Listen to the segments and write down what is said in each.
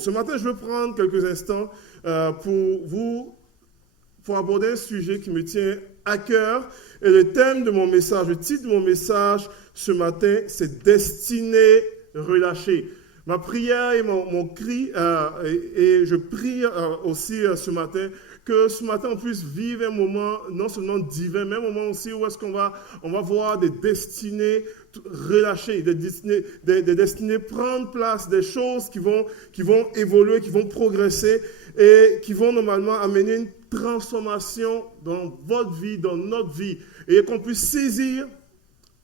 Ce matin, je veux prendre quelques instants pour aborder un sujet qui me tient à cœur. Et le thème de mon message, le titre de mon message ce matin, c'est « Destinée relâchée ». Ma prière et mon cri, et je prie aussi ce matin, que ce matin on puisse vivre un moment non seulement divin, mais un moment aussi où est-ce qu'on va voir des destinées relâchées, des destinées prendre place, des choses qui vont évoluer, qui vont progresser et qui vont normalement amener une transformation dans votre vie, dans notre vie, et qu'on puisse saisir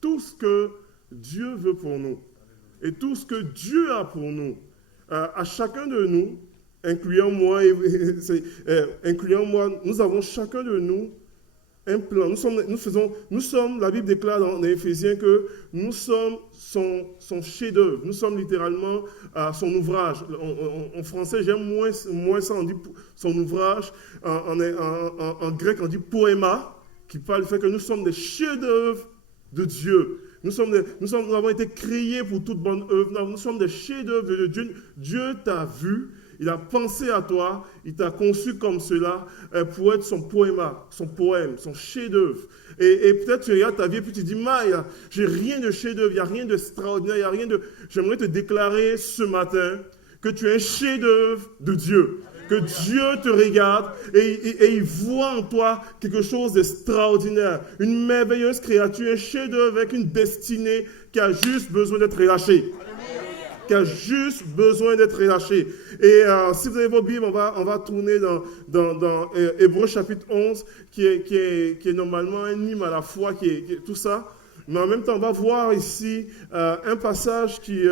tout ce que Dieu veut pour nous et tout ce que Dieu a pour nous. À chacun de nous, incluant moi, nous avons chacun de nous un plan. Nous sommes, la Bible déclare dans Éphésiens que nous sommes son chef-d'œuvre. Nous sommes littéralement son ouvrage. En français, j'aime moins ça, on dit son ouvrage. En grec, on dit poéma, qui parle du fait que nous sommes des chefs-d'œuvre de Dieu. Nous avons été créés pour toute bonne œuvre. Nous sommes des chefs-d'œuvre de Dieu. Dieu t'a vu, il a pensé à toi, il t'a conçu comme cela pour être son poéma, son poème, son chef-d'œuvre. Et peut-être tu regardes ta vie et puis tu dis, j'ai rien de chef-d'œuvre, il n'y a rien d'extraordinaire, il n'y a rien de... J'aimerais te déclarer ce matin que tu es un chef-d'œuvre de Dieu. Que Dieu te regarde et il voit en toi quelque chose d'extraordinaire. Une merveilleuse créature, un chef-d'œuvre avec une destinée qui a juste besoin d'être relâchée. Qui a juste besoin d'être relâchée. Et si vous avez vos Bibles, on va tourner dans Hébreux chapitre 11, qui est normalement un hymne à la foi, qui est tout ça. Mais en même temps, on va voir ici un personnage qui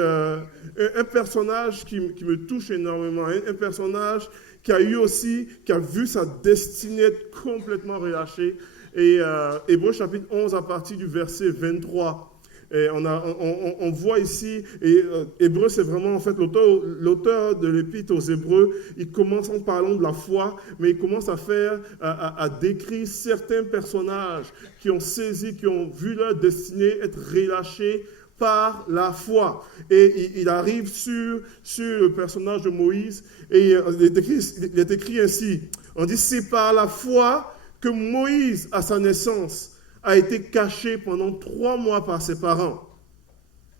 me touche énormément. Un personnage qui a vu sa destinée être complètement relâchée. Et Hébreux chapitre 11, à partir du verset 23. Et on voit ici, Hébreu, c'est vraiment en fait l'auteur de l'épître aux Hébreux. Il commence en parlant de la foi, mais il commence à décrire certains personnages qui ont saisi, qui ont vu leur destinée être relâchée par la foi. Et il arrive sur le personnage de Moïse, et il est écrit ainsi. On dit, c'est par la foi que Moïse, à sa naissance, a été caché pendant 3 mois par ses parents.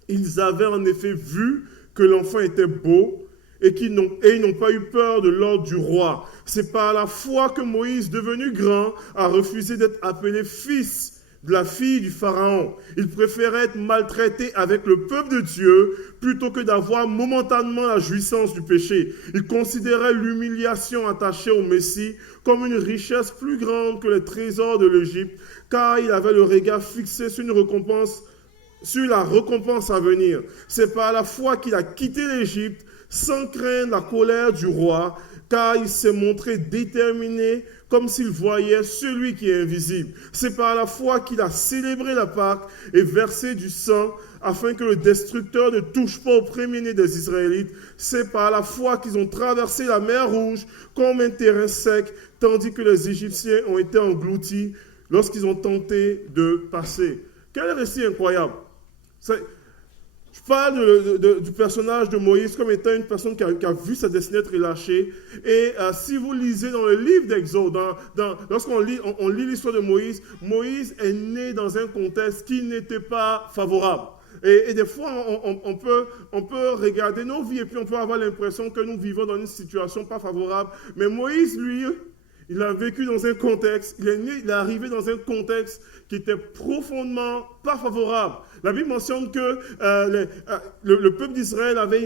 Ils avaient en effet vu que l'enfant était beau et ils n'ont pas eu peur de l'ordre du roi. C'est par la foi que Moïse, devenu grand, a refusé d'être appelé fils de la fille du Pharaon. Il préférait être maltraité avec le peuple de Dieu plutôt que d'avoir momentanément la jouissance du péché. Il considérait l'humiliation attachée au Messie comme une richesse plus grande que les trésors de l'Égypte, car il avait le regard fixé sur la récompense à venir. C'est par la foi qu'il a quitté l'Égypte sans craindre la colère du roi, car il s'est montré déterminé comme s'il voyait celui qui est invisible. C'est par la foi qu'il a célébré la Pâque et versé du sang afin que le destructeur ne touche pas au premier-né des Israélites. C'est par la foi qu'ils ont traversé la mer Rouge comme un terrain sec, tandis que les Égyptiens ont été engloutis lorsqu'ils ont tenté de passer. Quel récit incroyable! Je parle du personnage de Moïse comme étant une personne qui a vu sa destinée être relâchée. Et si vous lisez dans le livre d'Exode, lorsqu'on lit l'histoire de Moïse, Moïse est né dans un contexte qui n'était pas favorable. Et des fois, on peut regarder nos vies et puis on peut avoir l'impression que nous vivons dans une situation pas favorable. Mais Moïse, lui, il a vécu dans un contexte, il est arrivé dans un contexte qui était profondément pas favorable. La Bible mentionne que le peuple d'Israël avait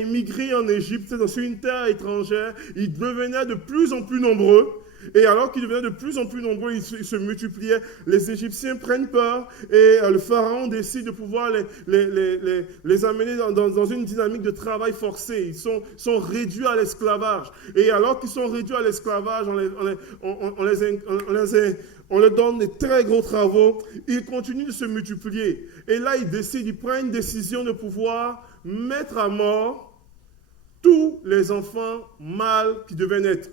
immigré en Égypte, dans une terre étrangère. Ils devenaient de plus en plus nombreux. Et alors qu'ils devenaient de plus en plus nombreux, ils se multipliaient. Les Égyptiens prennent peur et le pharaon décide de pouvoir les amener dans une dynamique de travail forcé. Ils sont réduits à l'esclavage. Et alors qu'ils sont réduits à l'esclavage, on leur donne des très gros travaux. Ils continuent de se multiplier. Et là, ils prennent une décision de pouvoir mettre à mort tous les enfants mâles qui devaient naître.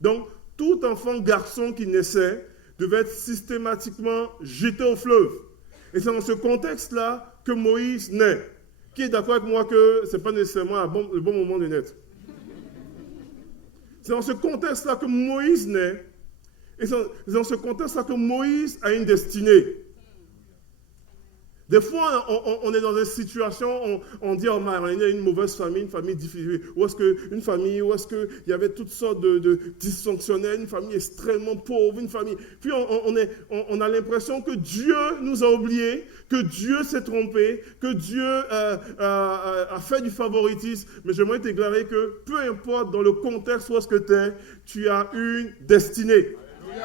Donc, tout enfant garçon qui naissait devait être systématiquement jeté au fleuve. Et c'est dans ce contexte-là que Moïse naît. Qui est d'accord avec moi que ce n'est pas nécessairement le bon moment de naître? C'est dans ce contexte-là que Moïse naît. Et c'est dans ce contexte-là que Moïse a une destinée. Des fois, on est dans des situations, on dit, oh, on a une mauvaise famille, une famille difficile. Où est-ce qu'il y avait toutes sortes de dysfonctionnels, une famille extrêmement pauvre, une famille. Puis on a l'impression que Dieu nous a oubliés, que Dieu s'est trompé, que Dieu a fait du favoritisme. Mais j'aimerais te déclarer que peu importe dans le contexte où est-ce que tu as une destinée.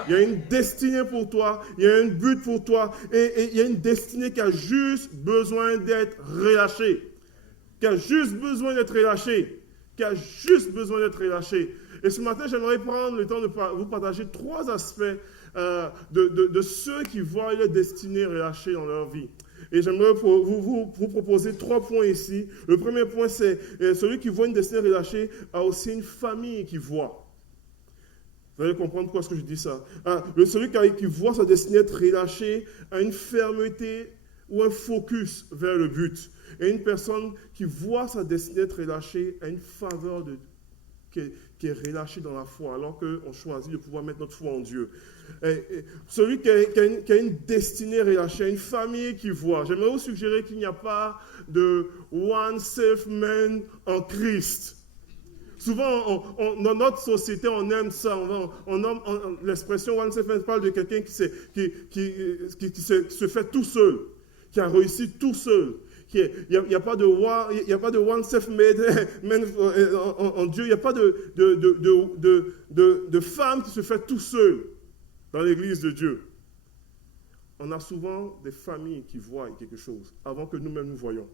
Il y a une destinée pour toi, il y a un but pour toi, et il y a une destinée qui a juste besoin d'être relâchée. Qui a juste besoin d'être relâchée. Qui a juste besoin d'être relâchée. Et ce matin, j'aimerais prendre le temps de vous partager 3 aspects de ceux qui voient leur destinée relâchée dans leur vie. Et j'aimerais vous proposer 3 points ici. Le premier point, c'est celui qui voit une destinée relâchée a aussi une famille qui voit. Vous allez comprendre pourquoi est-ce que je dis ça. Celui qui voit sa destinée être relâchée a une fermeté ou un focus vers le but. Et une personne qui voit sa destinée être relâchée a une faveur qui est relâchée dans la foi, alors qu'on choisit de pouvoir mettre notre foi en Dieu. Celui qui a une destinée relâchée, a une famille qui voit. J'aimerais vous suggérer qu'il n'y a pas de one safe man en Christ. Souvent, dans notre société, on aime ça. L'expression one safe man parle de quelqu'un qui se fait tout seul, qui a réussi tout seul. Il n'y a pas de one safe man en Dieu. Il n'y a pas de femme qui se fait tout seul dans l'église de Dieu. On a souvent des familles qui voient quelque chose avant que nous-mêmes nous voyons.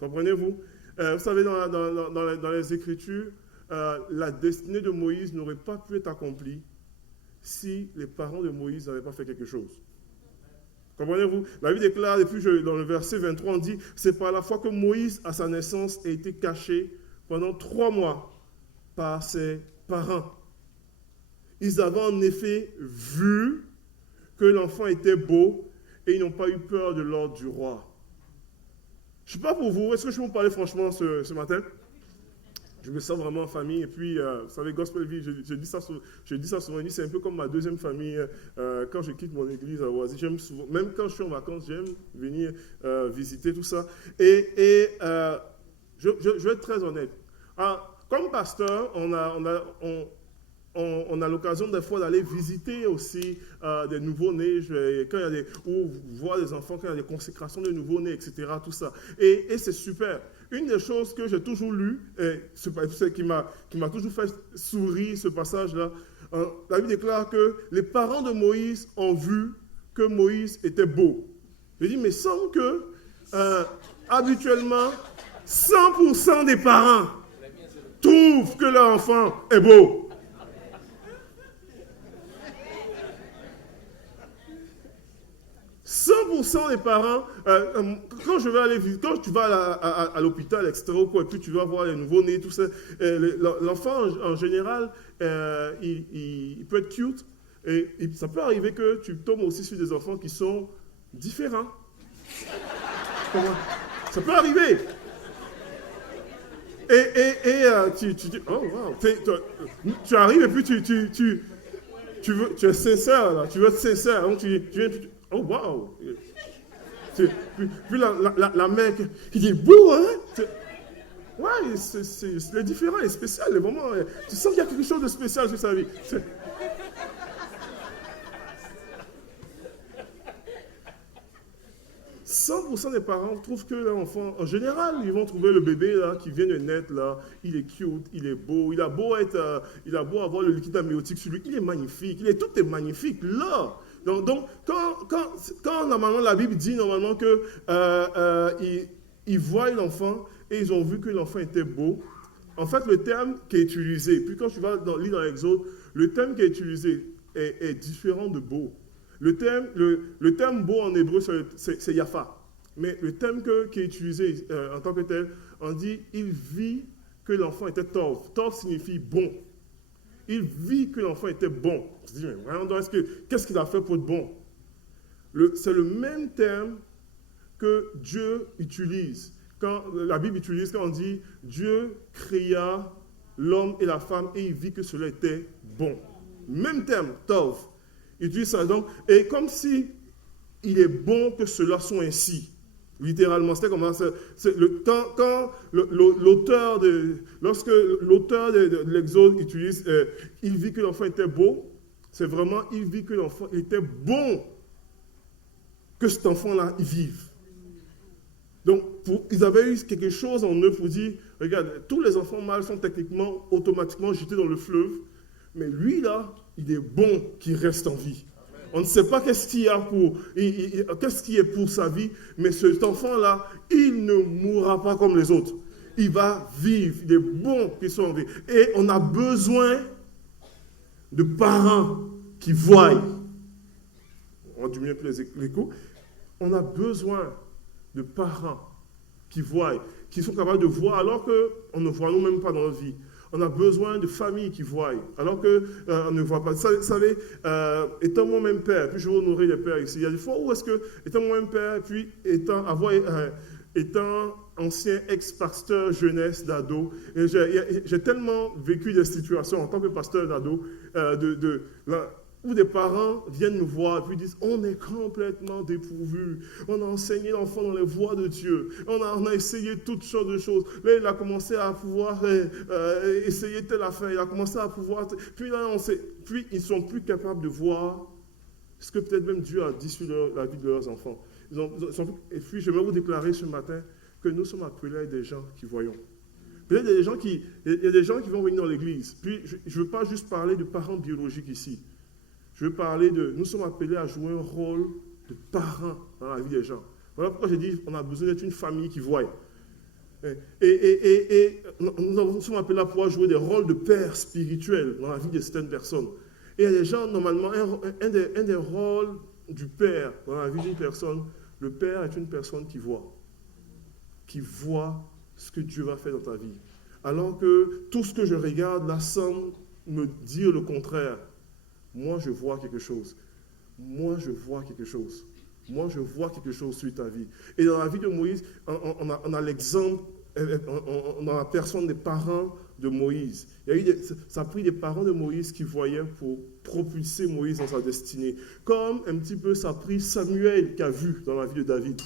Comprenez-vous? Vous savez, dans les Écritures, la destinée de Moïse n'aurait pas pu être accomplie si les parents de Moïse n'avaient pas fait quelque chose. Comprenez-vous? La Bible déclare, et puis dans le verset 23, on dit, c'est par la foi que Moïse, à sa naissance, a été caché pendant 3 mois par ses parents. Ils avaient en effet vu que l'enfant était beau et ils n'ont pas eu peur de l'ordre du roi. Je ne sais pas pour vous, est-ce que je peux vous parler franchement ce matin? Je me sens vraiment en famille. Et puis, vous savez, Gospel Vie, je dis ça souvent, c'est un peu comme ma deuxième famille. Quand je quitte mon église à Oasis, j'aime souvent, même quand je suis en vacances, j'aime venir visiter tout ça. Et je vais être très honnête. Comme pasteur, on a l'occasion des fois d'aller visiter aussi des nouveaux-nés, ou voir des enfants, quand il y a des consécrations de nouveaux-nés, etc., tout ça. Et c'est super. Une des choses que j'ai toujours lues, et qui m'a toujours fait sourire, ce passage-là, la Bible déclare que les parents de Moïse ont vu que Moïse était beau. Je dis, mais semble que, habituellement, 100% des parents trouvent que leur enfant est beau. 100% des parents, quand tu vas à l'hôpital, etc., et puis tu vas voir les nouveaux-nés, tout ça, l'enfant, en général, il peut être cute, et ça peut arriver que tu tombes aussi sur des enfants qui sont différents. Ça peut arriver. Et tu dis, oh, wow. Tu arrives et puis tu es sincère, là, tu veux être sincère, donc tu viens, oh, wow! Puis la mère qui dit, beau, hein? Ouais, c'est différent, c'est spécial, vraiment. Tu sens qu'il y a quelque chose de spécial sur sa vie. 100% des parents trouvent que leur enfant, en général, ils vont trouver le bébé là, qui vient de naître, là, il est cute, il est beau, il a beau avoir le liquide amniotique sur lui, il est magnifique, tout est magnifique, là. Donc quand normalement la Bible dit normalement que ils voient l'enfant et ils ont vu que l'enfant était beau, en fait le terme qui est utilisé, puis quand tu vas lire dans l'Exode, le terme qui est utilisé est différent de beau. Le terme beau en hébreu c'est yafa, mais le terme qui est utilisé en tant que tel, on dit il vit que l'enfant était tov. Tov signifie bon. Il vit que l'enfant était bon. On se dit, mais voyons donc, qu'est-ce qu'il a fait pour être bon? C'est le même terme que Dieu utilise. Quand la Bible utilise, quand on dit Dieu créa l'homme et la femme et il vit que cela était bon. Même terme, tov. Il utilise ça donc, et comme si il est bon que cela soit ainsi. Littéralement, c'était comment lorsque l'auteur de l'Exode utilise, il vit que l'enfant était beau, c'est vraiment, il vit que l'enfant était bon que cet enfant-là vive. Donc, ils avaient eu quelque chose en eux pour dire, regarde, tous les enfants mâles sont techniquement, automatiquement jetés dans le fleuve, mais lui, là, il est bon qu'il reste en vie. On ne sait pas qu'est-ce qu'il y a qu'est-ce qui est pour sa vie, mais cet enfant-là, il ne mourra pas comme les autres. Il va vivre, il est bon qu'il soit en vie. Et on a besoin de parents qui voient. On va diminuer un peu l'écho. On a besoin de parents qui voient, qui sont capables de voir alors qu'on ne voit nous-mêmes pas dans notre vie. On a besoin de familles qui voient, alors qu'on ne voit pas. Vous savez, étant moi-même père, puis je vais honorer les pères ici, il y a des fois où est-ce que, étant moi-même père, puis étant ancien ex-pasteur jeunesse d'ado, j'ai tellement vécu des situations en tant que pasteur d'ado, où des parents viennent me voir et puis disent, on est complètement dépourvus, on a enseigné l'enfant dans les voies de Dieu, on a essayé toutes sortes de choses. Là, il a commencé à pouvoir essayer telle affaire, il a commencé à pouvoir... Puis là, puis ils ne sont plus capables de voir ce que peut-être même Dieu a dit sur la vie de leurs enfants. Et puis, je vais vous déclarer ce matin que nous sommes appelés à être des gens qui voyons. Peut-être il y a des gens qui vont venir dans l'église. Puis, je ne veux pas juste parler de parents biologiques ici. Je veux parler nous sommes appelés à jouer un rôle de parents dans la vie des gens. Voilà pourquoi j'ai dit qu'on a besoin d'être une famille qui voit. Et nous sommes appelés à pouvoir jouer des rôles de père spirituel dans la vie de certaines personnes. Et il y a des gens, normalement, un des rôles du père dans la vie d'une personne, le père est une personne qui voit ce que Dieu va faire dans ta vie. Alors que tout ce que je regarde là semble me dire le contraire. Moi, je vois quelque chose. Moi, je vois quelque chose. Moi, je vois quelque chose sur ta vie. Et dans la vie de Moïse, on a l'exemple, on a la personne des parents de Moïse. Ça a pris des parents de Moïse qui voyaient pour propulser Moïse dans sa destinée. Comme un petit peu ça a pris Samuel qui a vu dans la vie de David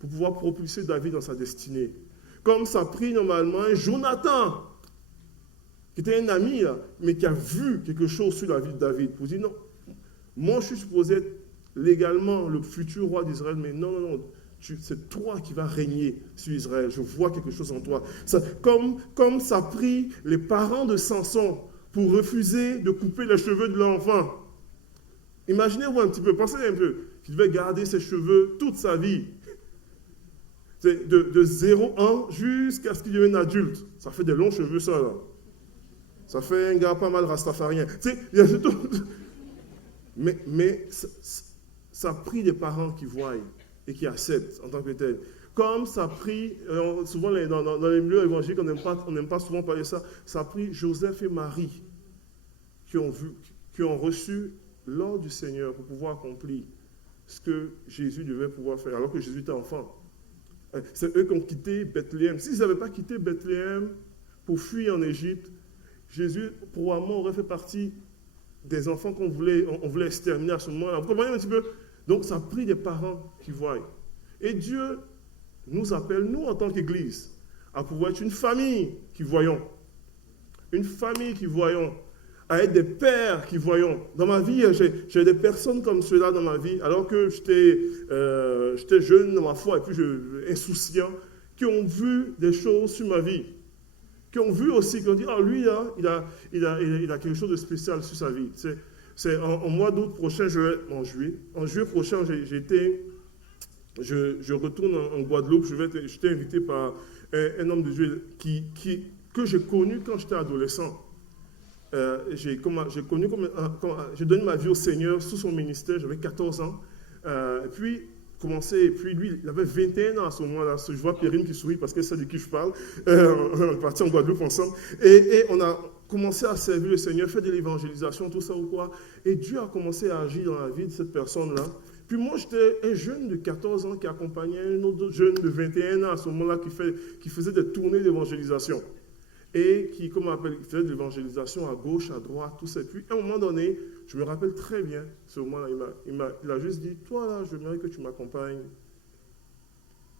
pour pouvoir propulser David dans sa destinée. Comme ça a pris normalement un Jonathan qui était un ami, là, mais qui a vu quelque chose sur la vie de David, pour dire non, moi je suis supposé être légalement le futur roi d'Israël, mais non, c'est toi qui vas régner sur Israël, je vois quelque chose en toi. Comme ça a pris les parents de Samson pour refuser de couper les cheveux de l'enfant. Imaginez-vous un petit peu, pensez un peu, qu'il devait garder ses cheveux toute sa vie. C'est de 0 ans jusqu'à ce qu'il devienne adulte. Ça fait des longs cheveux ça là. Ça fait un gars pas mal rastafarien. Tu sais, il y a tout. Mais ça a pris des parents qui voient et qui acceptent en tant que tel. Comme ça a pris, souvent dans les milieux évangéliques, on n'aime pas souvent parler de ça, ça a pris Joseph et Marie qui ont reçu l'ordre du Seigneur pour pouvoir accomplir ce que Jésus devait pouvoir faire, alors que Jésus était enfant. C'est eux qui ont quitté Bethléem. S'ils n'avaient pas quitté Bethléem pour fuir en Égypte, Jésus, probablement, aurait fait partie des enfants on voulait exterminer à ce moment-là. Vous comprenez un petit peu? Donc, ça a pris des parents qui voient. Et Dieu nous appelle, nous, en tant qu'Église, à pouvoir être une famille qui voyons. Une famille qui voyons. À être des pères qui voyons. Dans ma vie, j'ai des personnes comme cela dans ma vie, alors que j'étais jeune dans ma foi et puis insouciant, qui ont vu des choses sur ma vie. Qui ont vu aussi, qui ont dit, lui, là, il a quelque chose de spécial sur sa vie. C'est en mois d'août prochain, en juillet prochain, je retourne en Guadeloupe, j'étais invité par un homme de Dieu que j'ai connu quand j'étais adolescent. J'ai donné ma vie au Seigneur sous son ministère, j'avais 14 ans. Et puis lui, il avait 21 ans à ce moment-là. Je vois Pierrine qui sourit parce que c'est de qui je parle. On est parti en Guadeloupe ensemble. Et on a commencé à servir le Seigneur, faire de l'évangélisation, tout ça ou quoi. Et Dieu a commencé à agir dans la vie de cette personne-là. Puis moi, j'étais un jeune de 14 ans qui accompagnait un autre jeune de 21 ans à ce moment-là qui faisait des tournées d'évangélisation. et qui, comme on appelle, faisait de l'évangélisation à gauche, à droite, tout ça. Et puis, à un moment donné, je me rappelle très bien, ce moment-là, il a juste dit, toi là, j'aimerais que tu m'accompagnes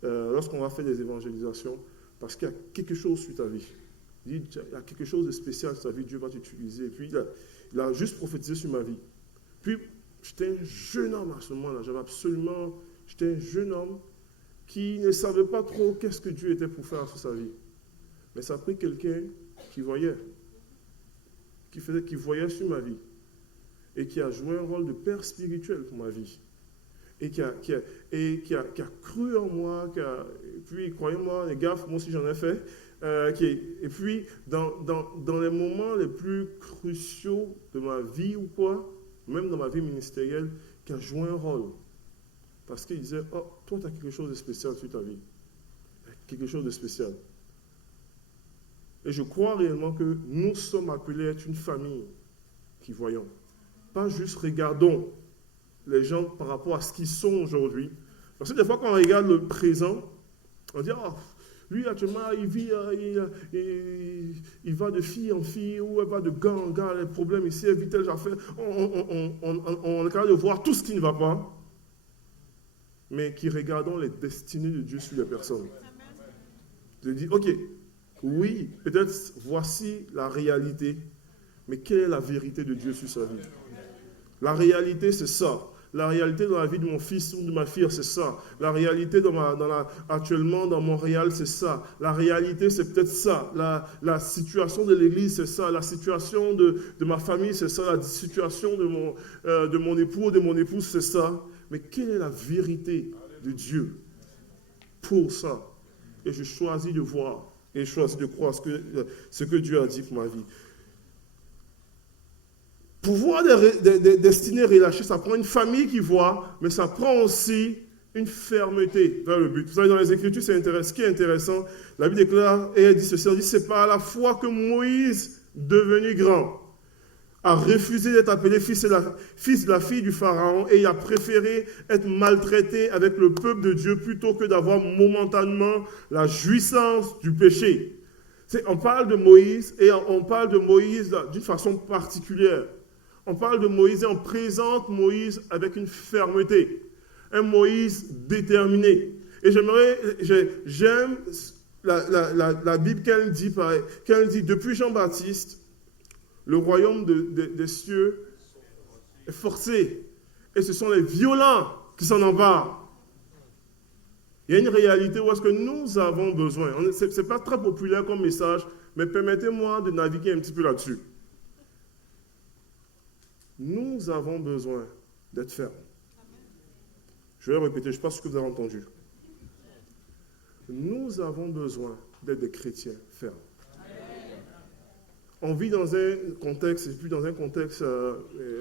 lorsqu'on va faire des évangélisations, parce qu'il y a quelque chose sur ta vie. Il dit, il y a quelque chose de spécial sur ta vie, Dieu va t'utiliser. Et puis, il a juste prophétisé sur ma vie. Puis, j'étais un jeune homme à ce moment-là, j'étais un jeune homme qui ne savait pas trop qu'est-ce que Dieu était pour faire sur sa vie. Mais ça a pris quelqu'un qui voyait sur ma vie et qui a joué un rôle de père spirituel pour ma vie et qui a cru en moi, et puis croyez-moi, les gaffes, moi aussi j'en ai fait, et puis dans les moments les plus cruciaux de ma vie ou quoi, même dans ma vie ministérielle, qui a joué un rôle. Parce qu'il disait, oh, toi tu as quelque chose de spécial sur ta vie. Quelque chose de spécial. Et je crois réellement que nous sommes appelés à être une famille qui voyons. Pas juste regardons les gens par rapport à ce qu'ils sont aujourd'hui. Parce que des fois, quand on regarde le présent, on dit, oh, lui actuellement, il vit, il va de fille en fille, ou il va de gars en gars, les problèmes ici, il vit telle affaire. On est capable de voir tout ce qui ne va pas, mais qui regardons les destinées de Dieu sur les personnes. Je dis, ok, oui, peut-être voici la réalité, mais quelle est la vérité de Dieu sur sa vie? La réalité, c'est ça. La réalité dans la vie de mon fils ou de ma fille, c'est ça. La réalité actuellement dans Montréal, c'est ça. La réalité, c'est peut-être ça. La situation de l'Église, c'est ça. La situation de ma famille, c'est ça. La situation de mon époux ou de mon épouse, c'est ça. Mais quelle est la vérité de Dieu pour ça? Et je choisis de voir et je choisis de croire ce que Dieu a dit pour ma vie. Pour voir des destinées relâchées, ça prend une famille qui voit, mais ça prend aussi une fermeté vers le but. Vous savez, dans les Écritures, ce qui est intéressant, la Bible déclare, et elle dit ceci, elle dit, c'est par la foi que Moïse, devenu grand, a refusé d'être appelé fils de la fille du Pharaon et il a préféré être maltraité avec le peuple de Dieu plutôt que d'avoir momentanément la jouissance du péché. On parle de Moïse et on parle de Moïse d'une façon particulière. On parle de Moïse et on présente Moïse avec une fermeté, un Moïse déterminé. Et j'aime la Bible qu'elle dit depuis Jean-Baptiste, le royaume des cieux est forcé. Et ce sont les violents qui s'en emparent. Il y a une réalité où est-ce que nous avons besoin. Ce n'est pas très populaire comme message, mais permettez-moi de naviguer un petit peu là-dessus. Nous avons besoin d'être fermes. Je vais répéter, je ne sais pas ce que vous avez entendu. Nous avons besoin d'être des chrétiens fermes. On vit dans un contexte, et puis dans un contexte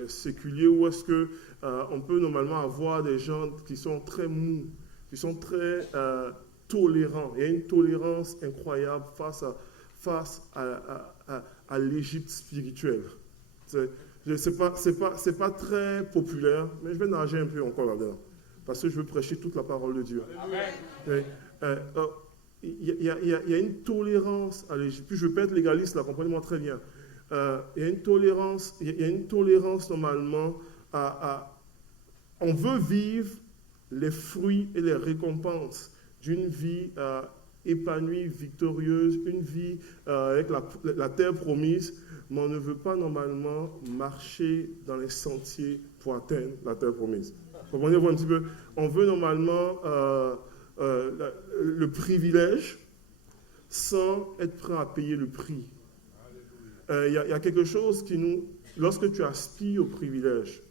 séculier où est-ce qu'on peut normalement avoir des gens qui sont très mous, qui sont très tolérants. Il y a une tolérance incroyable face à l'Égypte spirituelle. C'est pas très populaire, mais je vais nager un peu encore là-dedans, parce que je veux prêcher toute la parole de Dieu. Il y a une tolérance à l'Égypte. Puis je ne veux pas être légaliste, là, comprenez-moi très bien. Il y a une tolérance normalement on veut vivre les fruits et les récompenses d'une vie épanouie, victorieuse, une vie avec la terre promise, mais on ne veut pas normalement marcher dans les sentiers pour atteindre la terre promise. Comprenez-vous un petit peu? On veut normalement le privilège sans être prêt à payer le prix. Il y a quelque chose qui nous... Lorsque tu aspires au privilège,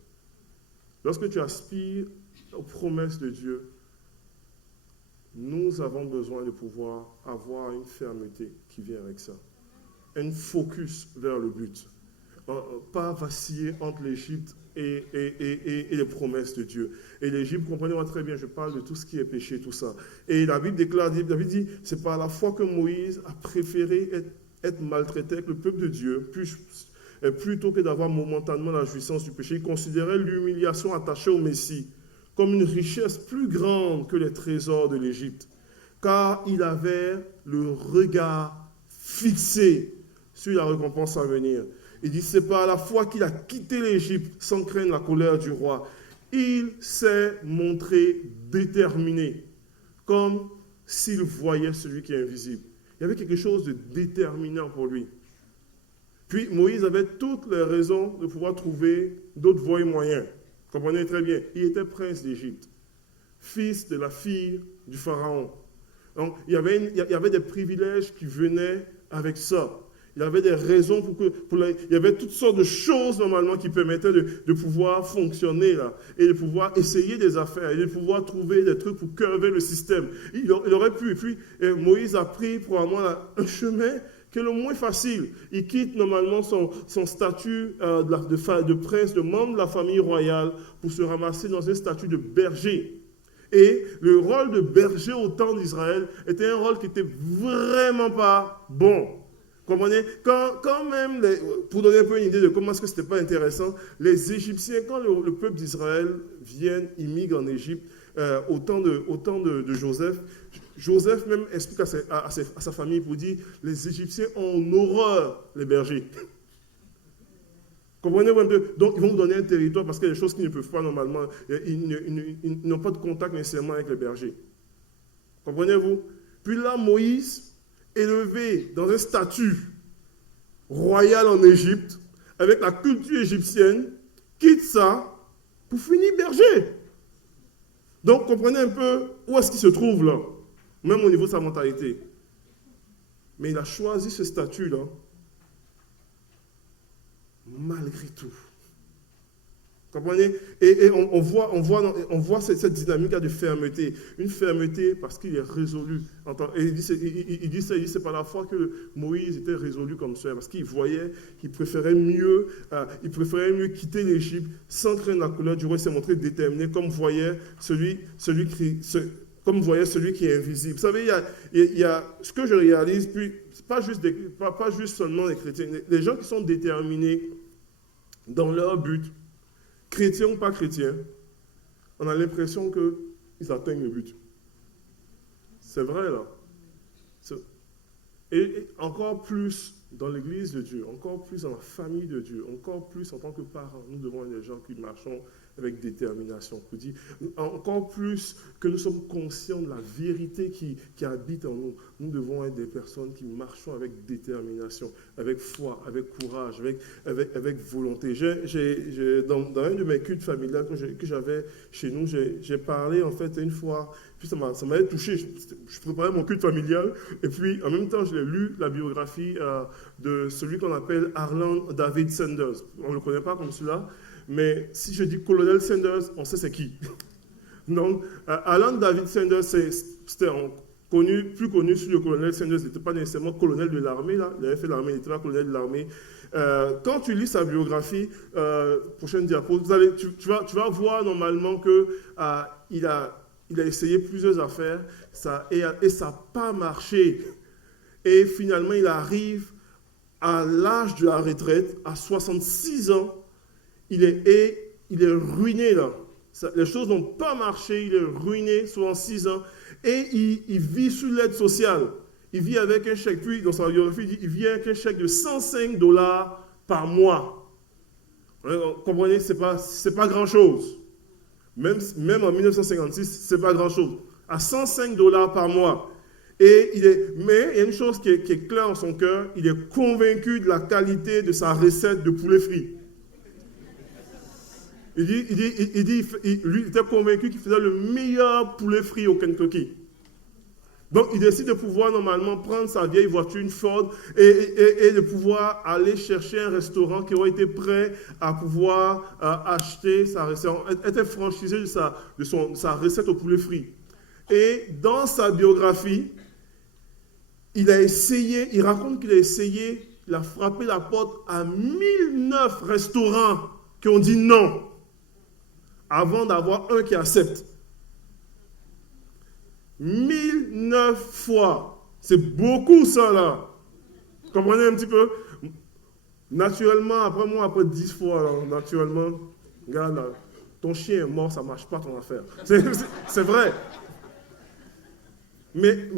lorsque tu aspires aux promesses de Dieu, nous avons besoin de pouvoir avoir une fermeté qui vient avec ça. Un focus vers le but. Pas vaciller entre l'Égypte et les promesses de Dieu. Et l'Égypte, comprenez-moi très bien, je parle de tout ce qui est péché, tout ça. Et la Bible dit, c'est par la foi que Moïse a préféré être maltraité avec le peuple de Dieu, plutôt que d'avoir momentanément la jouissance du péché. Il considérait l'humiliation attachée au Messie comme une richesse plus grande que les trésors de l'Égypte, car il avait le regard fixé sur la récompense à venir. Il dit, c'est par la foi qu'il a quitté l'Égypte sans craindre la colère du roi. Il s'est montré déterminé, comme s'il voyait celui qui est invisible. Il y avait quelque chose de déterminant pour lui. Puis Moïse avait toutes les raisons de pouvoir trouver d'autres voies et moyens. Comprenez très bien, il était prince d'Égypte, fils de la fille du Pharaon. Donc, il y avait des privilèges qui venaient avec ça. Il y avait des raisons il y avait toutes sortes de choses normalement qui permettaient de pouvoir fonctionner là, et de pouvoir essayer des affaires, et de pouvoir trouver des trucs pour curver le système. Il aurait pu, et puis Moïse a pris probablement un chemin qui est le moins facile. Il quitte normalement son statut de prince, de membre de la famille royale, pour se ramasser dans un statut de berger. Et le rôle de berger au temps d'Israël était un rôle qui n'était vraiment pas bon. Comprenez? Quand même, pour donner un peu une idée de comment est-ce que ce n'était pas intéressant, les Égyptiens, quand le peuple d'Israël immigre en Égypte, au temps de Joseph, Joseph même explique à sa famille pour dire, les Égyptiens ont horreur les bergers. Comprenez un peu? Donc, ils vont vous donner un territoire parce qu'il y a des choses qu'ils ne peuvent pas normalement. Ils n'ont pas de contact nécessairement avec les bergers. Comprenez-vous? Puis là, Moïse, élevé dans un statut royal en Égypte, avec la culture égyptienne, quitte ça pour finir berger. Donc, comprenez un peu où est-ce qu'il se trouve là, même au niveau de sa mentalité. Mais il a choisi ce statut-là, malgré tout. Comprenez? Et on voit cette dynamique de fermeté. Une fermeté parce qu'il est résolu. Et il dit c'est par la foi que Moïse était résolu comme ça. Parce qu'il voyait qu'il préférait mieux quitter l'Égypte sans craindre la colère du roi. Il s'est montré déterminé comme voyait celui qui est invisible. Vous savez, il y a ce que je réalise, puis pas juste seulement les chrétiens. Les gens qui sont déterminés dans leur but, chrétiens ou pas chrétiens, on a l'impression qu'ils atteignent le but. C'est vrai, là. Et encore plus dans l'Église de Dieu, encore plus dans la famille de Dieu, encore plus en tant que parents, nous devons être des gens qui marchons avec détermination. Encore plus que nous sommes conscients de la vérité qui habite en nous, nous devons être des personnes qui marchons avec détermination, avec foi, avec courage, avec volonté. Dans un de mes cultes familiales que j'avais chez nous, j'ai parlé en fait une fois, puis ça m'avait touché, je préparais mon culte familial, et puis en même temps je l'ai lu la biographie de celui qu'on appelle Harlan David Sanders. On ne le connaît pas comme cela, mais si je dis colonel Sanders, on sait c'est qui. Donc, Harlan David Sanders, c'était plus connu sous le colonel Sanders, il n'était pas nécessairement colonel de l'armée, là. Il avait fait l'armée, il n'était pas colonel de l'armée. Quand tu lis sa biographie, prochaine diapo, tu vas voir normalement qu'il a essayé plusieurs affaires et ça n'a pas marché. Et finalement, il arrive à l'âge de la retraite, à 66 ans, il est ruiné là. Les choses n'ont pas marché, il est ruiné, 66 ans, et il vit sous l'aide sociale. Il vit avec un chèque, puis dans sa biographie, il vit avec un chèque de $105 par mois. Vous comprenez, c'est pas grand-chose. Même en 1956, c'est pas grand-chose. À $105 par mois. Mais il y a une chose qui est claire en son cœur, il est convaincu de la qualité de sa recette de poulet frit. Lui, il était convaincu qu'il faisait le meilleur poulet frit au Kentucky. Donc, il décide de pouvoir normalement prendre sa vieille voiture, une Ford, et de pouvoir aller chercher un restaurant qui aurait été prêt à pouvoir acheter sa recette, était franchisé de sa recette au poulet frit. Et dans sa biographie, il raconte qu'il a essayé, il a frappé la porte à 1009 restaurants qui ont dit non, avant d'avoir un qui accepte. 1009 fois. C'est beaucoup ça là. Vous comprenez un petit peu? Naturellement, après 10 fois, là, naturellement, regarde là, ton chien est mort, ça ne marche pas ton affaire. C'est vrai. Mais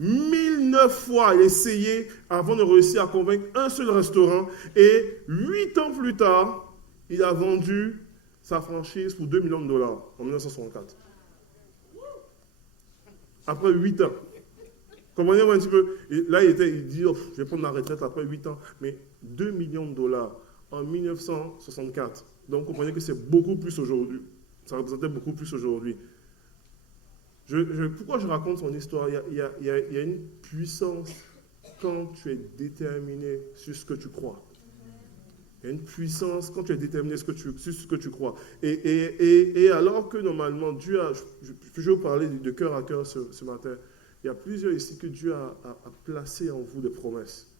1009 fois il a essayé avant de réussir à convaincre un seul restaurant. Et 8 ans plus tard, il a vendu sa franchise pour 2 millions de dollars en 1964. Après 8 ans. Comprenez-vous un petit peu? Et là, il dit, oh, je vais prendre ma retraite après 8 ans. Mais 2 millions de dollars en 1964. Donc, vous comprenez que c'est beaucoup plus aujourd'hui. Ça représentait beaucoup plus aujourd'hui. Pourquoi je raconte son histoire? Il y a une puissance quand tu es déterminé sur ce que tu crois. Il y a une puissance quand tu es déterminé sur ce que tu crois. Et alors que normalement, Dieu a... Je vais vous parler de cœur à cœur ce matin. Il y a plusieurs ici que Dieu a placé en vous des promesses.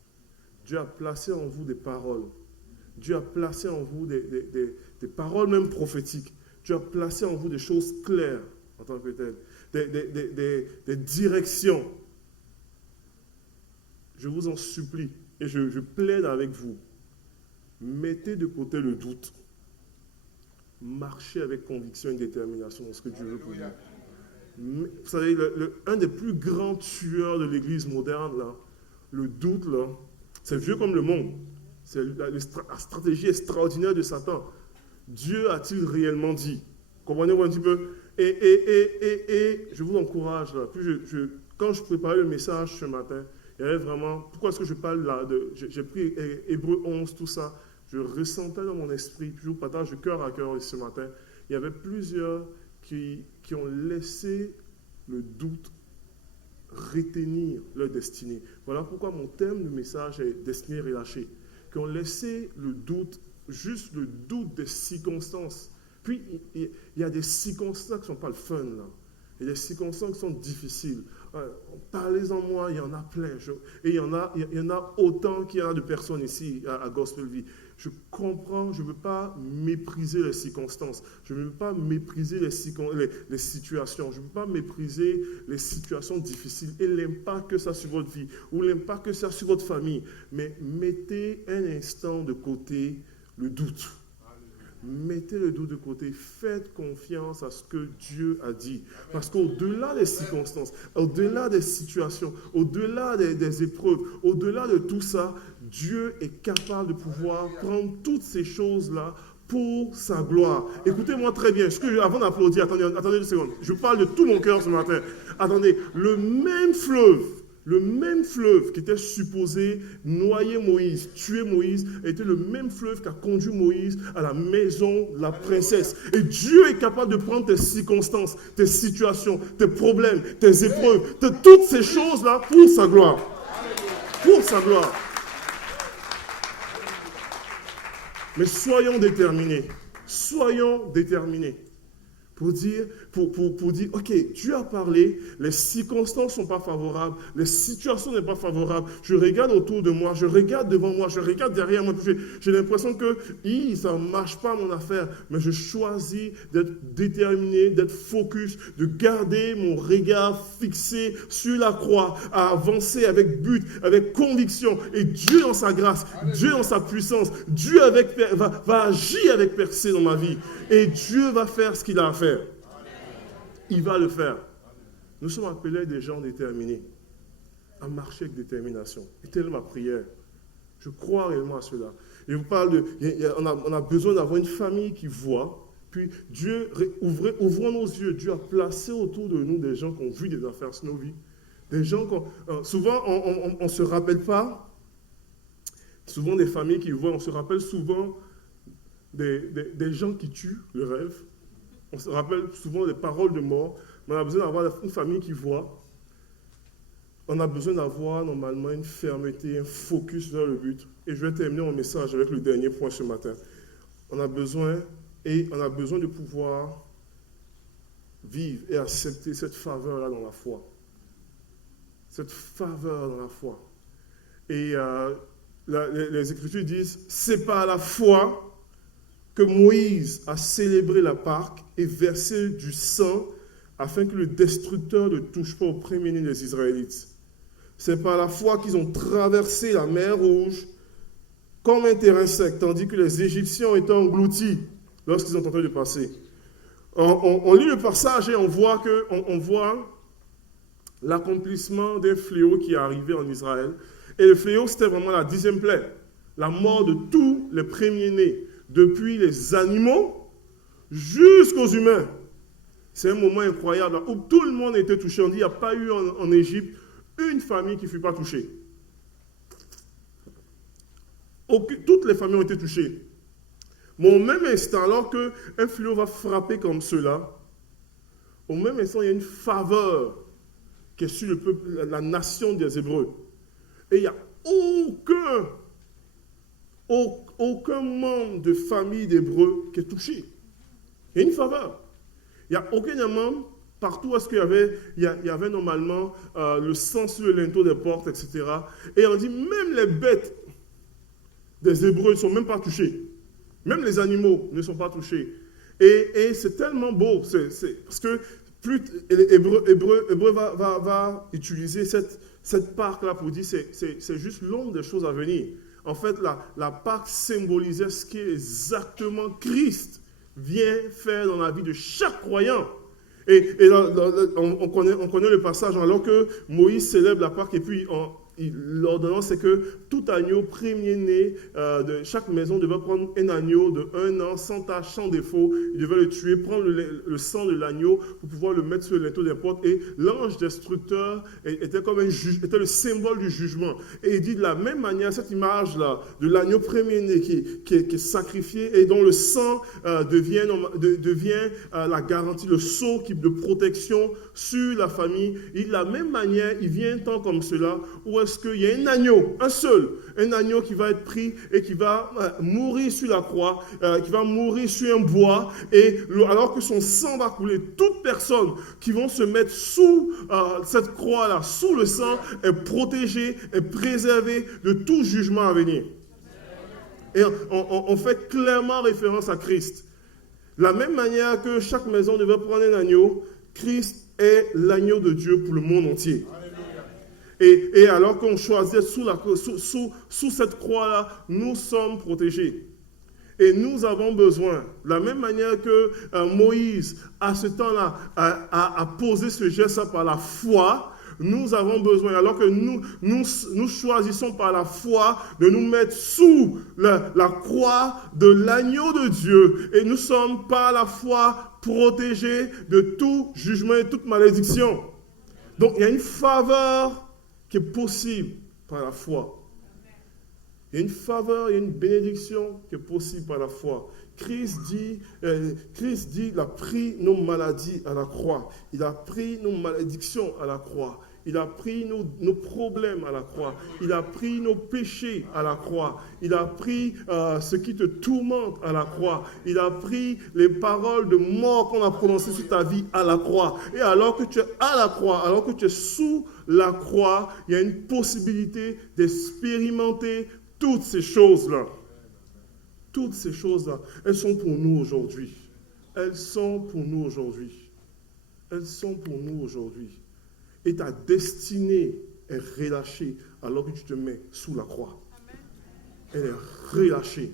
Dieu a placé en vous des paroles. Dieu a placé en vous des paroles même prophétiques. Dieu a placé en vous des choses claires en tant que tel. Des directions. Je vous en supplie et je plaide avec vous. Mettez de côté le doute. Marchez avec conviction et détermination dans ce que Dieu veut pour vous. Vous savez, un des plus grands tueurs de l'Église moderne, là, le doute, là, c'est vieux comme le monde. C'est la stratégie extraordinaire de Satan. Dieu a-t-il réellement dit? Comprenez-vous un petit peu? Et je vous encourage, là. Quand je préparais le message ce matin, il y avait vraiment... Pourquoi est-ce que je parle là j'ai pris Hébreux 11, tout ça. Je ressentais dans mon esprit, puis je vous partage de cœur à cœur ce matin, il y avait plusieurs qui ont laissé le doute retenir leur destinée. Voilà pourquoi mon thème de message est destinée relâchée. Qui ont laissé le doute, juste le doute des circonstances. Puis, il y a des circonstances qui ne sont pas le fun, là. Il y a des circonstances qui sont difficiles. Parlez-en moi, il y en a plein. Et il y en a autant qu'il y en a de personnes ici à Gospel Vie. Je comprends, je ne veux pas mépriser les circonstances. Je ne veux pas mépriser les situations. Je ne veux pas mépriser les situations difficiles et l'impact que ça a sur votre vie ou l'impact que ça a sur votre famille. Mais mettez un instant de côté le doute. Mettez le doute de côté, faites confiance à ce que Dieu a dit. Parce qu'au-delà des circonstances, au-delà des situations, au-delà des épreuves, au-delà de tout ça, Dieu est capable de pouvoir prendre toutes ces choses-là pour sa gloire. Écoutez-moi très bien, avant d'applaudir, attendez une seconde, je parle de tout mon cœur ce matin. Attendez, le même fleuve qui était supposé noyer Moïse, tuer Moïse, était le même fleuve qui a conduit Moïse à la maison de la princesse. Et Dieu est capable de prendre tes circonstances, tes situations, tes problèmes, tes épreuves, toutes ces choses-là pour sa gloire. Pour sa gloire. Mais soyons déterminés. Soyons déterminés. Pour dire, ok, Dieu a parlé, les circonstances ne sont pas favorables, les situations ne sont pas favorables. Je regarde autour de moi, je regarde devant moi, je regarde derrière moi. J'ai l'impression que ça ne marche pas mon affaire. Mais je choisis d'être déterminé, d'être focus, de garder mon regard fixé sur la croix, à avancer avec but, avec conviction. Et Dieu dans sa grâce, Dieu dans sa puissance, Dieu va agir avec percée dans ma vie. Et Dieu va faire ce qu'il a à faire. Il va le faire. Nous sommes appelés des gens déterminés à marcher avec détermination. Et telle est ma prière. Je crois réellement à cela. Et je vous parle on a besoin d'avoir une famille qui voit. Puis Dieu, ouvrons nos yeux. Dieu a placé autour de nous des gens qui ont vu des affaires sur nos vies. Des gens souvent, on ne se rappelle pas. Souvent des familles qui voient, on se rappelle souvent des gens qui tuent le rêve. On se rappelle souvent des paroles de mort. Mais on a besoin d'avoir une famille qui voit. On a besoin d'avoir normalement une fermeté, un focus vers le but. Et je vais terminer mon message avec le dernier point ce matin. On a besoin de pouvoir vivre et accepter cette faveur-là dans la foi. Cette faveur dans la foi. Et les Écritures disent, c'est par la foi que Moïse a célébré la Pâque et versé du sang afin que le destructeur ne touche pas au premier-né des Israélites. C'est par la foi qu'ils ont traversé la mer Rouge comme un terrain sec, tandis que les Égyptiens étaient engloutis lorsqu'ils ont tenté de passer. On lit le passage et on voit l'accomplissement d'un fléau qui est arrivé en Israël. Et le fléau, c'était vraiment la 10e plaie, la mort de tous les premiers-nés, depuis les animaux jusqu'aux humains. C'est un moment incroyable où tout le monde était touché. On dit qu'il n'y a pas eu en Égypte une famille qui ne fut pas touchée. Toutes les familles ont été touchées. Mais au même instant, alors qu'un fléau va frapper comme cela, au même instant, il y a une faveur qui est sur le peuple, la nation des Hébreux. Et il n'y a aucun membre de famille d'Hébreux qui est touché. Il y a une faveur. Il n'y a aucun membre, partout où est-ce qu'il y avait normalement le sang sur le linteau des portes, etc. Et on dit, même les bêtes des Hébreux ne sont même pas touchés. Même les animaux ne sont pas touchés. Et c'est tellement beau, parce que plus Hébreu va utiliser cette Pâque-là pour dire c'est juste l'ombre des choses à venir. En fait, la Pâque symbolisait ce qu'exactement Christ vient faire dans la vie de chaque croyant. Et on connaît le passage, alors que Moïse célèbre la Pâque, et puis l'ordonnance, c'est que tout agneau premier-né de chaque maison devait prendre un agneau de 1 an, sans tache, sans défaut. Il devait le tuer, prendre le sang de l'agneau pour pouvoir le mettre sur le linteau des portes. Et l'ange destructeur était comme était le symbole du jugement. Et il dit de la même manière, cette image-là de l'agneau premier-né qui est sacrifié et dont le sang devient la garantie, le sceau de protection sur la famille. Et de la même manière, il vient un temps comme cela où est-ce qu'il y a un agneau, un agneau qui va être pris et qui va mourir sur la croix, qui va mourir sur un bois, et alors que son sang va couler, toute personne qui vont se mettre sous cette croix-là, sous le sang, est protégée, est préservée de tout jugement à venir. Et on fait clairement référence à Christ. De la même manière que chaque maison devait prendre un agneau, Christ est l'agneau de Dieu pour le monde entier. Et alors qu'on choisit sous cette croix-là, nous sommes protégés. Et nous avons besoin, de la même manière que Moïse, à ce temps-là, a posé ce geste par la foi, nous avons besoin, alors que nous choisissons par la foi de nous mettre sous la croix de l'agneau de Dieu. Et nous sommes par la foi protégés de tout jugement et toute malédiction. Donc il y a une faveur qui est possible par la foi. Il y a une faveur, il y a une bénédiction qui est possible par la foi. Christ dit, il a pris nos maladies à la croix. Il a pris nos malédictions à la croix. Il a pris nos problèmes à la croix. Il a pris nos péchés à la croix. Il a pris ce qui te tourmente à la croix. Il a pris les paroles de mort qu'on a prononcées sur ta vie à la croix. Et alors que tu es à la croix, alors que tu es sous la croix, il y a une possibilité d'expérimenter toutes ces choses-là. Toutes ces choses-là, elles sont pour nous aujourd'hui. Elles sont pour nous aujourd'hui. Elles sont pour nous aujourd'hui. Et ta destinée est relâchée alors que tu te mets sous la croix. Elle est relâchée.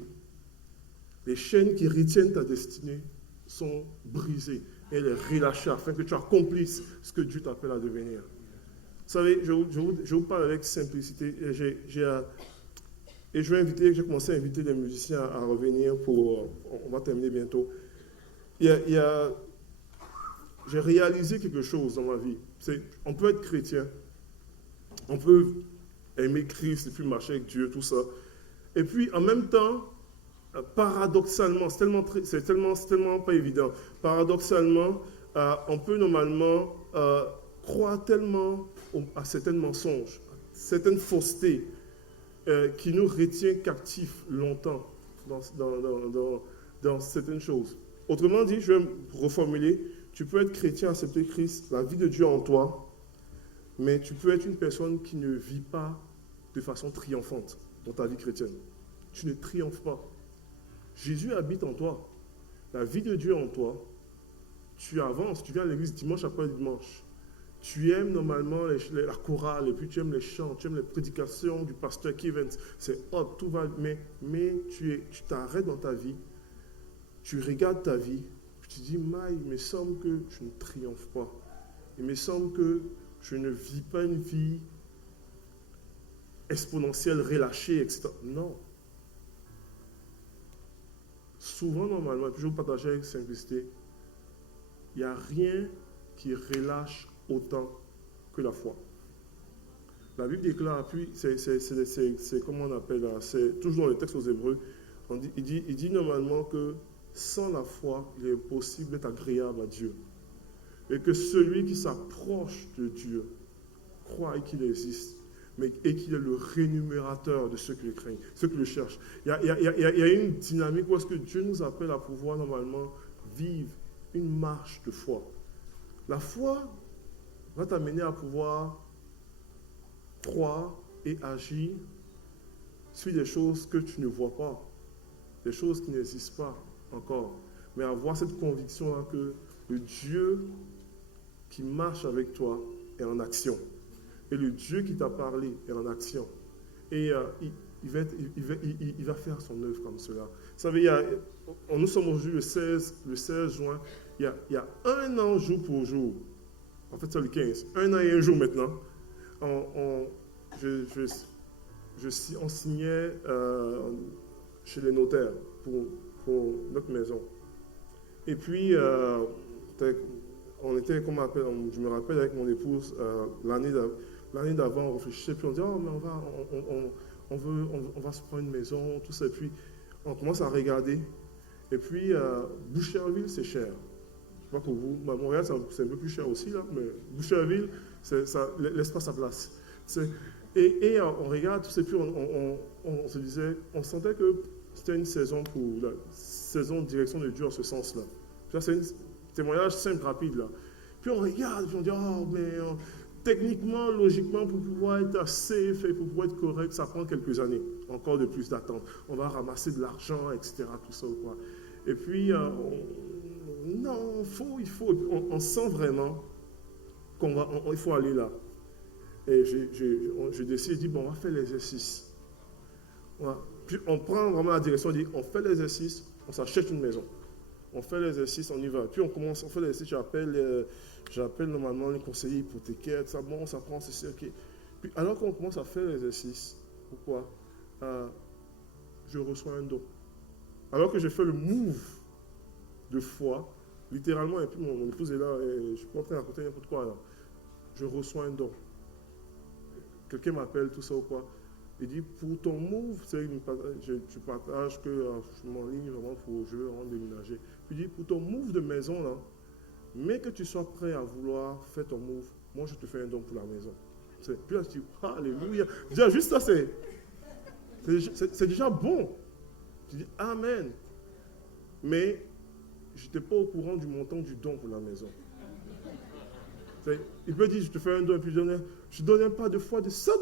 Les chaînes qui retiennent ta destinée sont brisées. Elle est relâchée afin que tu accomplisses ce que Dieu t'appelle à devenir. Vous savez, je vous parle avec simplicité. Et j'ai commencé à inviter des musiciens à revenir on va terminer bientôt. J'ai réalisé quelque chose dans ma vie. On peut être chrétien, on peut aimer Christ et puis marcher avec Dieu, tout ça. Et puis en même temps, paradoxalement, c'est tellement pas évident. Paradoxalement, on peut normalement croire tellement à certains mensonges, certaines faussetés qui nous retient captifs longtemps dans certaines choses. Autrement dit, je vais me reformuler. Tu peux être chrétien, accepter Christ, la vie de Dieu en toi, mais tu peux être une personne qui ne vit pas de façon triomphante dans ta vie chrétienne. Tu ne triomphes pas. Jésus habite en toi. La vie de Dieu en toi. Tu avances, tu viens à l'église dimanche après dimanche. Tu aimes normalement la chorale, et puis tu aimes les chants, tu aimes les prédications du pasteur Kevin. C'est hop, tout va, mais tu t'arrêtes dans ta vie, tu regardes ta vie, tu te dis, il me semble que je ne triomphe pas. Il me semble que je ne vis pas une vie exponentielle, relâchée, etc. Non. Souvent, normalement, toujours partagé avec simplicité, il n'y a rien qui relâche autant que la foi. La Bible déclare, puis c'est comment on appelle, c'est toujours dans le texte aux Hébreux, il dit normalement que sans la foi, il est impossible d'être agréable à Dieu. Et que celui qui s'approche de Dieu croit qu'il existe, et qu'il est le rémunérateur de ceux qui le craignent, ceux qui le cherchent. Il y a une dynamique où est-ce que Dieu nous appelle à pouvoir normalement vivre une marche de foi. La foi va t'amener à pouvoir croire et agir sur des choses que tu ne vois pas, des choses qui n'existent pas encore, mais avoir cette conviction-là que le Dieu qui marche avec toi est en action. Et le Dieu qui t'a parlé est en action. Et il va faire son œuvre comme cela. Vous savez, nous sommes aujourd'hui le 16 juin. Il y a un an jour pour jour. En fait, c'est le 15. Un an et un jour maintenant. On signait chez les notaires pour notre maison. Et puis, je me rappelle avec mon épouse, l'année d'avant, on réfléchissait, puis on dit, oh, mais on va se prendre une maison, tout ça. Et puis, on commence à regarder. Et puis, Boucherville, c'est cher. Je sais pas pour vous, Montréal, c'est un peu plus cher aussi, là, mais Boucherville, l'espace à place. Et on regarde tout ça, puis on se disait, on sentait que c'était une saison pour la saison de direction de Dieu en ce sens-là. C'est un témoignage simple, rapide, là. Puis on regarde, puis on dit, oh, mais techniquement, logiquement, pour pouvoir être safe et pour pouvoir être correct, ça prend quelques années, encore de plus d'attente. On va ramasser de l'argent, etc., tout ça, quoi. Et puis, non, il faut, on sent vraiment qu'il faut aller là. Et je décide, je dis, bon, on va faire l'exercice. Voilà. Puis on prend vraiment la direction, on dit, on fait l'exercice, on s'achète une maison. On fait l'exercice, on y va. Puis on fait l'exercice, j'appelle normalement les conseillers hypothécaires, ça, bon, ça prend, c'est ok. Puis alors qu'on commence à faire l'exercice, pourquoi je reçois un don. Alors que j'ai fait le move de foi, littéralement, et puis mon épouse est là, et je ne suis pas en train de raconter n'importe quoi, là. Je reçois un don. Quelqu'un m'appelle, tout ça ou quoi. Il dit, pour ton move, tu partages que je m'enligne vraiment je veux vraiment déménager. Puis il dit, pour ton move de maison, là, mais que tu sois prêt à vouloir faire ton move, moi je te fais un don pour la maison. Puis là, je dis, alléluia. Déjà, juste ça, c'est déjà bon. Je dis, amen. Mais je n'étais pas au courant du montant du don pour la maison. Il peut dire, je te fais un don, et puis je ne donnais pas de foi de $100.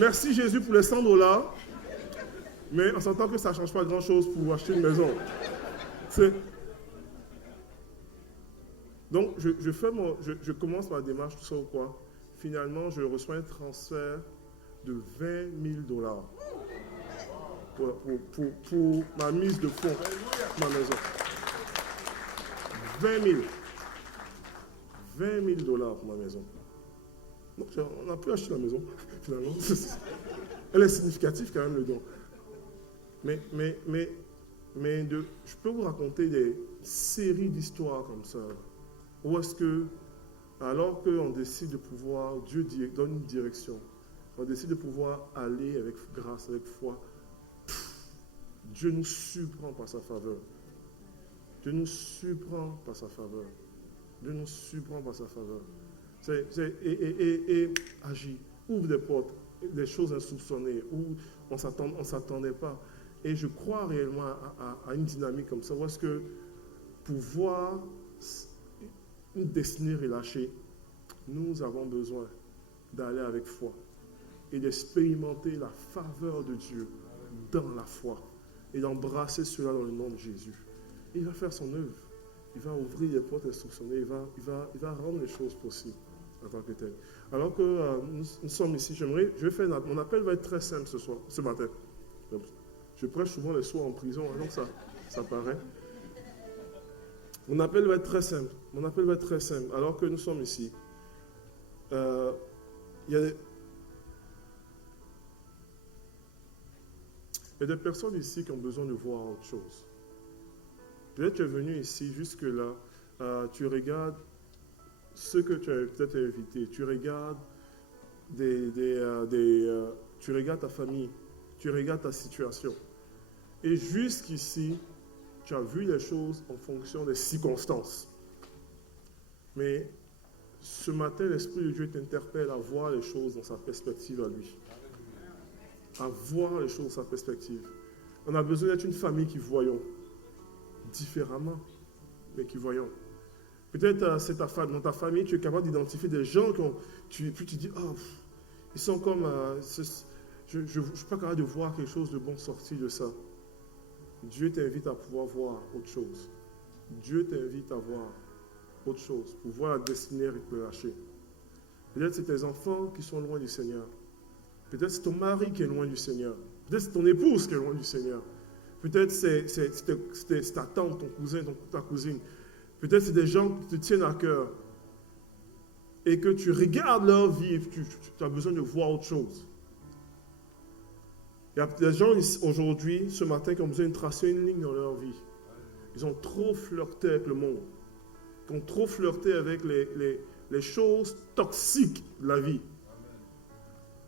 Merci Jésus pour les $100, mais on s'entend que ça ne change pas grand-chose pour acheter une maison. Donc, je commence ma démarche, tout ça ou quoi. Finalement, je reçois un transfert de $20,000 pour ma mise de fonds pour ma maison. 20 000 $ pour ma maison. Donc, on n'a plus acheté la maison, finalement. Elle est significative quand même, le don. Mais je peux vous raconter des séries d'histoires comme ça. Où est-ce que, alors qu'on décide de pouvoir, Dieu donne une direction, on décide de pouvoir aller avec grâce, avec foi, Dieu nous surprend par sa faveur. Dieu nous surprend par sa faveur. Dieu nous surprend par sa faveur. Et agit, ouvre des portes, des choses insoupçonnées, où on ne s'attendait pas. Et je crois réellement à une dynamique comme ça, où est-ce que pour voir une destinée relâchée, nous avons besoin d'aller avec foi et d'expérimenter la faveur de Dieu dans la foi et d'embrasser cela dans le nom de Jésus. Et il va faire son œuvre. Il va ouvrir les portes insoupçonnées. Il va rendre les choses possibles en tant que tel. Alors que nous sommes ici, mon appel va être très simple ce matin. Je prêche souvent les soirs en prison, donc ça paraît. Mon appel va être très simple. Mon appel va être très simple. Alors que nous sommes ici, il y a des personnes ici qui ont besoin de voir autre chose. Peut-être tu es venu ici jusque-là, tu regardes ce que tu as peut-être invité, tu regardes tu regardes ta famille, tu regardes ta situation. Et jusqu'ici, tu as vu les choses en fonction des circonstances. Mais ce matin, l'Esprit de Dieu t'interpelle à voir les choses dans sa perspective à lui. À voir les choses dans sa perspective. On a besoin d'être une famille qui voyons différemment, mais qui voyons. Peut-être c'est ta famille, dans ta famille, tu es capable d'identifier des gens puis tu dis, oh, ils sont comme, je ne suis pas capable de voir quelque chose de bon sortir de ça. Dieu t'invite à pouvoir voir autre chose. Dieu t'invite à voir autre chose, pour voir la destinée relâcher. Peut-être c'est tes enfants qui sont loin du Seigneur. Peut-être c'est ton mari qui est loin du Seigneur. Peut-être c'est ton épouse qui est loin du Seigneur. Peut-être c'est ta tante, ton cousin, ta cousine. Peut-être c'est des gens qui te tiennent à cœur. Et que tu regardes leur vie et tu as besoin de voir autre chose. Il y a des gens aujourd'hui, ce matin, qui ont besoin de tracer une ligne dans leur vie. Ils ont trop flirté avec le monde. Ils ont trop flirté avec les choses toxiques de la vie.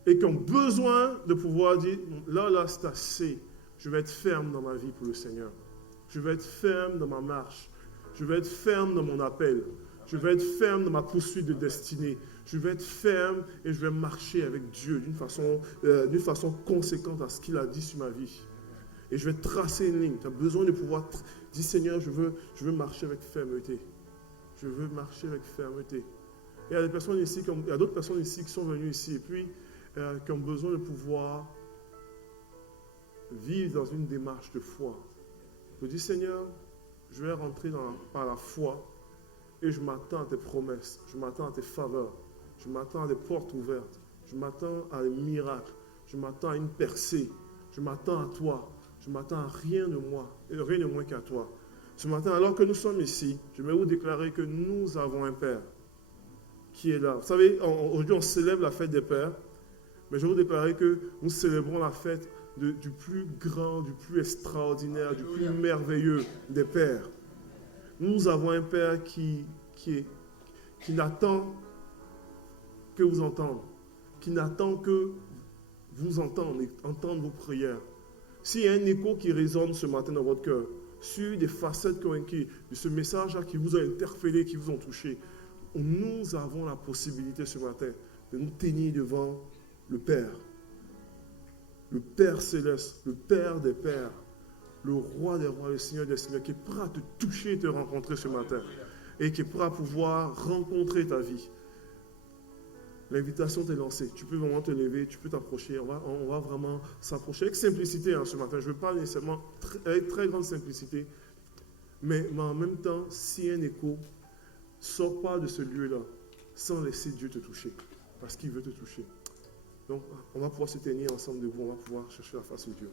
Et qui ont besoin de pouvoir dire, là, c'est assez. Je vais être ferme dans ma vie pour le Seigneur. Je vais être ferme dans ma marche. Je vais être ferme dans mon appel. Je vais être ferme dans ma poursuite de destinée. Je vais être ferme et je vais marcher avec Dieu d'une façon conséquente à ce qu'il a dit sur ma vie. Et je vais tracer une ligne. Tu as besoin de pouvoir dire, Seigneur, je veux marcher avec fermeté. Je veux marcher avec fermeté. Il y a d'autres personnes ici qui sont venues ici et puis qui ont besoin de pouvoir vivre dans une démarche de foi. Je dis, Seigneur, je vais rentrer par la foi et je m'attends à tes promesses, je m'attends à tes faveurs, je m'attends à des portes ouvertes, je m'attends à des miracles, je m'attends à une percée, je m'attends à toi, je m'attends à rien de moi, et rien de moins qu'à toi. Ce matin, alors que nous sommes ici, je vais vous déclarer que nous avons un Père qui est là. Vous savez, aujourd'hui on célèbre la fête des Pères, mais je vais vous déclarer que nous célébrons la fête du plus grand, du plus extraordinaire, du plus merveilleux des Pères. Nous avons un Père qui n'attend que vous entendre, qui n'attend que vous entendre vos prières. S'il y a un écho qui résonne ce matin dans votre cœur, sur des facettes de ce message-là qui vous a interpellé, qui vous ont touché, nous avons la possibilité ce matin de nous tenir devant le Père céleste, le Père des Pères, le Roi des Rois, le Seigneur des Seigneurs, qui est prêt à te toucher et te rencontrer ce matin, et qui est prêt à pouvoir rencontrer ta vie. L'invitation t'est lancée. Tu peux vraiment te lever, tu peux t'approcher. On va vraiment s'approcher avec simplicité ce matin. Je ne veux pas nécessairement avec très grande simplicité, mais en même temps, si un écho, sors pas de ce lieu-là sans laisser Dieu te toucher, parce qu'il veut te toucher. Donc, on va pouvoir se tenir ensemble debout, on va pouvoir chercher la face de Dieu.